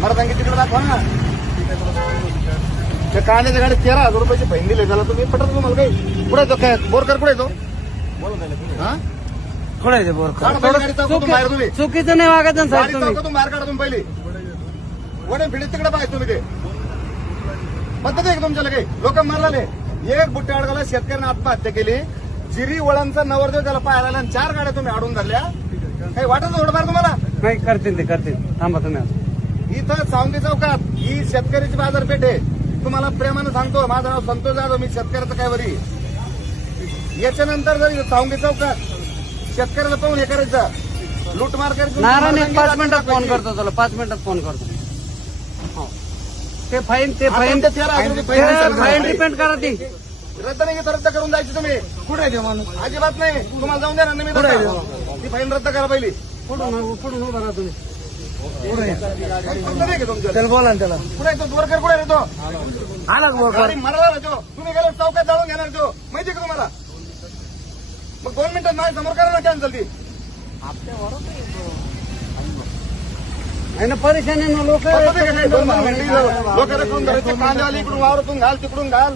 मला सांगितलं तिकडे दाखवा ना. त्या कांद्याच्या गाडीत 13,000 रुपयाची फाईन दिले त्याला तुम्ही पटत तुम्हाला काही कुठे तो काय बोरकर कुठे तो हा कुठे आहे ते बोर काढा पहिले गाडी चौकातून बाहेर तुम्ही चुकीचं नाही वागायचं ना साहेब गाडी तुम्ही. चौकातून बाहेर काढा तुम्ही पहिले वडे फिडे तिकडे पाहिजे तुम्ही ते पद्धत आहे का तुमच्याला काही लोक मारले एक बुट्ट्या अडगाला शेतकऱ्यांनी आत्महत्या केली जिरी वळांचा नवरदेव त्याला पाहायला आला आणि 4 गाड्या तुम्ही अडून धरल्या काही वाटत थोडंफार तुम्हाला नाही करतील ते करतील थांबा तुम्ही. इथं सावंगी चौकात ही शेतकऱ्याची बाजारपेठ आहे तुम्हाला प्रेमानं सांगतो माझं नाव संतोष जाधव मी शेतकऱ्याचं काय वरी याच्यानंतर जर सावंगी चौकात शेतकऱ्याला पाहून हे करायचं लूटमार करायचं नारायण एक 5 मिनिटात फोन करतो तुला 5 मिनिटात फोन करतो. हो. ते फाईन फाईन डिपेंड करा ती रद्द नाही घेत रद्द करून जायची तुम्ही कुठे आहे ते माणूस अजिबात नाही तुम्हाला जाऊन द्या ना मी ती फाईन रद्द करा पहिली पुढून उभा राहा तुम्ही. पद्धत आहे का तुमच्या त्याला बोला ना त्याला कुठे तो बोरकर कुठे येतो आलाच बोर गाडी मराला ना तो तुम्ही गेलो चौकात जाऊन घेणार तो माहिती का तुम्हाला मग 2 मिनिटात माझ्या समोर करा ना कॅन्सल ती आहे ना परेशानी ना लोक लोकांना करून धरायचे कांद्यावाली इकडून वावरातून घाल तिकडून घाल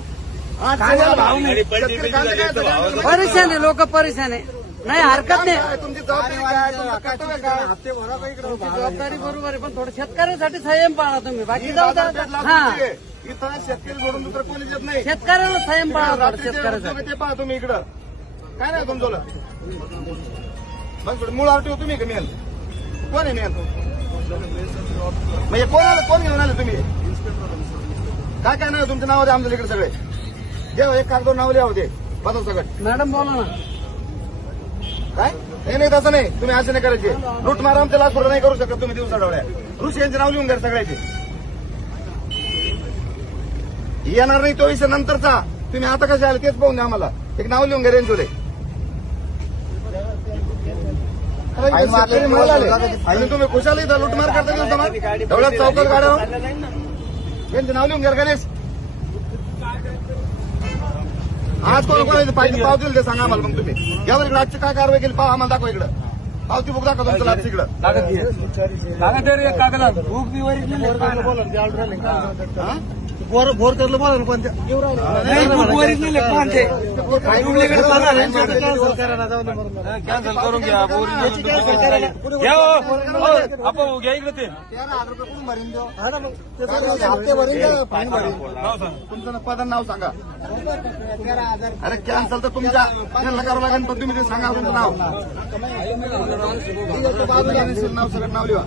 परेशान लोक परेशान आहे. नाही हरकत नाही तुमची जबाबदारी काय तुमचं कर्तव्य काय तुमची जबाबदारी बरोबर आहे पण थोडं शेतकऱ्यांसाठी संयम पाळा तुम्ही बाकी जाऊ द्या. हा इथं शेतकरी सोडून दुसरं कोणी येत नाही शेतकऱ्याला संयम पाळा थोडं रात्रीचे शेतकऱ्यासाठी. ते पहा तुम्ही इकडं काय नाही तुमचं बस मूळ आरटीओ तुम्ही का मेल कोण आहे मेल म्हणजे कोण घेऊन आले तुम्ही काय काय नाही तुमच्या नावाचे आमच्या इकडे सगळे जे एक कागदोर नाव लिहा होते बदल सगळं मॅडम बोला ना. काय हे नाही तसं नाही तुम्ही असं नाही करायचे लूट मारा आमच्या लाच नाही करू शकत तुम्ही दिवसा डोळ्या ऋषी यांचे नाव लिहून द्या सगळ्याचे येणार नाही तो विषय नंतरचा तुम्ही आता कसे आले तेच पाहून द्या आम्हाला एक नाव लिहून घ्या रेंजोले आणि तुम्ही खुशाल इथं लूटमार करता दिवसा डोळ्यात चौकात गाड्या यांचे नाव लिहून घ्या गणेश आज कोण पाहिजे पाव दिल ते सांगा आम्हाला मग तुम्ही यावर इकडे आजची काय कारवाई केली पाहा आम्हाला दाखवा इकडं पावती बुक दाखवा तुमचं लाच इकडं बोरकरला बोला ना कोणत्या कॅन्सल करून घ्या घ्या इकडे ते तुमचं पद नाव सांगा अरे कॅन्सल तर तुमच्या करावं लागेल पण तुम्ही ते सांगा तुमचं नाव नाव सगळं नाव लिहा